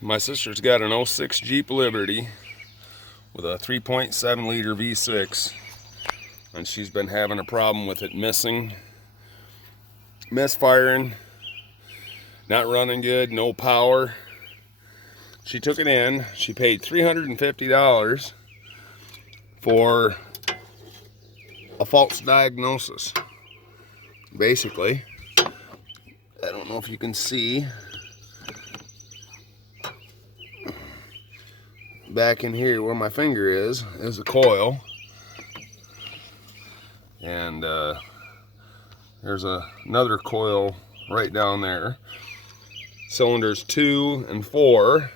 My sister's got an '06 Jeep Liberty with a 3.7 liter V6, and she's been having a problem with it misfiring, not running good, no power. She took it in. She paid $350 for a false diagnosis. Basically, I don't know if you can see, back in here where my finger is a coil, and there's another coil right down there, cylinders 2 and 4,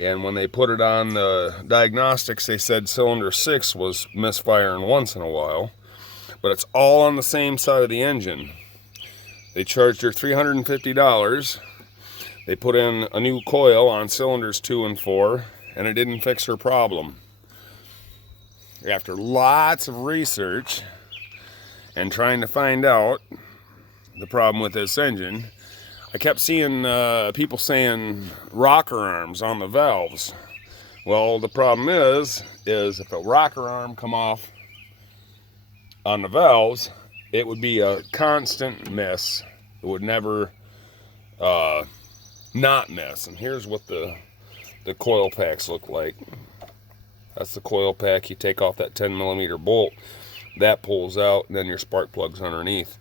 and when they put it on the diagnostics they said cylinder 6 was misfiring once in a while, but it's all on the same side of the engine. They charged her $350. They put in a new coil on cylinders 2 and 4, and it didn't fix her problem. After lots of research and trying to find out the problem with this engine, I kept seeing people saying rocker arms on the valves. Well, the problem is if a rocker arm come off on the valves, it would be a constant miss. It would never not miss. And here's what the coil packs look like. That's the coil pack. You take off that 10mm bolt, that pulls out, and then your spark plug's underneath.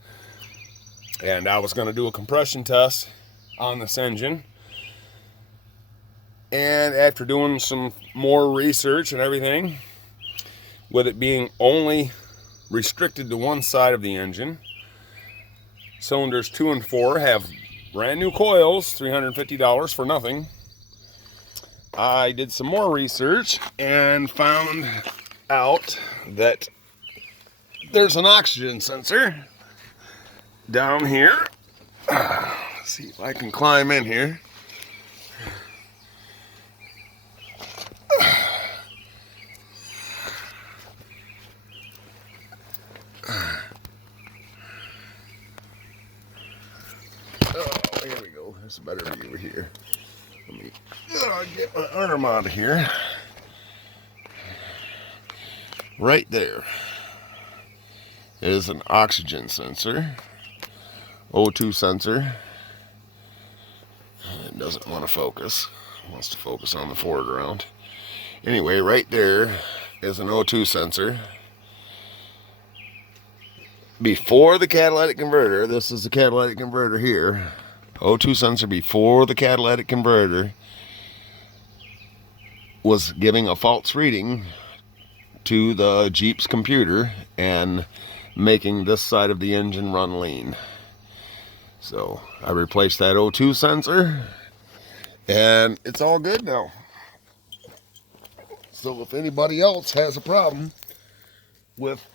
And I was going to do a compression test on this engine, and after doing some more research and everything, with it being only restricted to one side of the engine, cylinders 2 and 4 have brand new coils, $350 for nothing. I did some more research and found out that there's an oxygen sensor down here. Let's see if I can climb in here. Oh, here we go. There's a better view here. Let me get my arm out of here. Right there is an oxygen sensor, O2 sensor. It doesn't want to focus. It wants to focus on the foreground. Anyway, right there is an O2 sensor. Before the catalytic converter, this is the catalytic converter here. O2 sensor before the catalytic converter was giving a false reading to the Jeep's computer and making this side of the engine run lean. So I replaced that O2 sensor, and it's all good now. So if anybody else has a problem with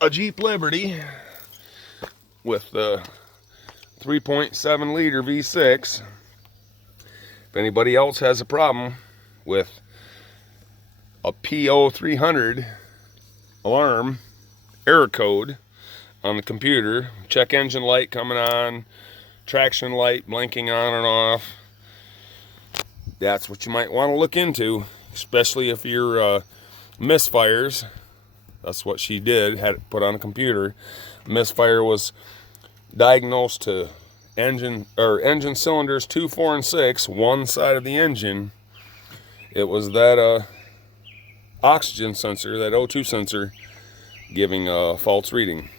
a Jeep Liberty with the 3.7 liter V6, if anybody else has a problem with a P0300 alarm error code on the computer, check engine light coming on, traction light blinking on and off, that's what you might want to look into, especially if your misfires. That's what she did, had it put on a computer. Misfire was diagnosed to engine cylinders 2, 4, and 6, one side of the engine. It was that oxygen sensor, that O2 sensor, giving a false reading.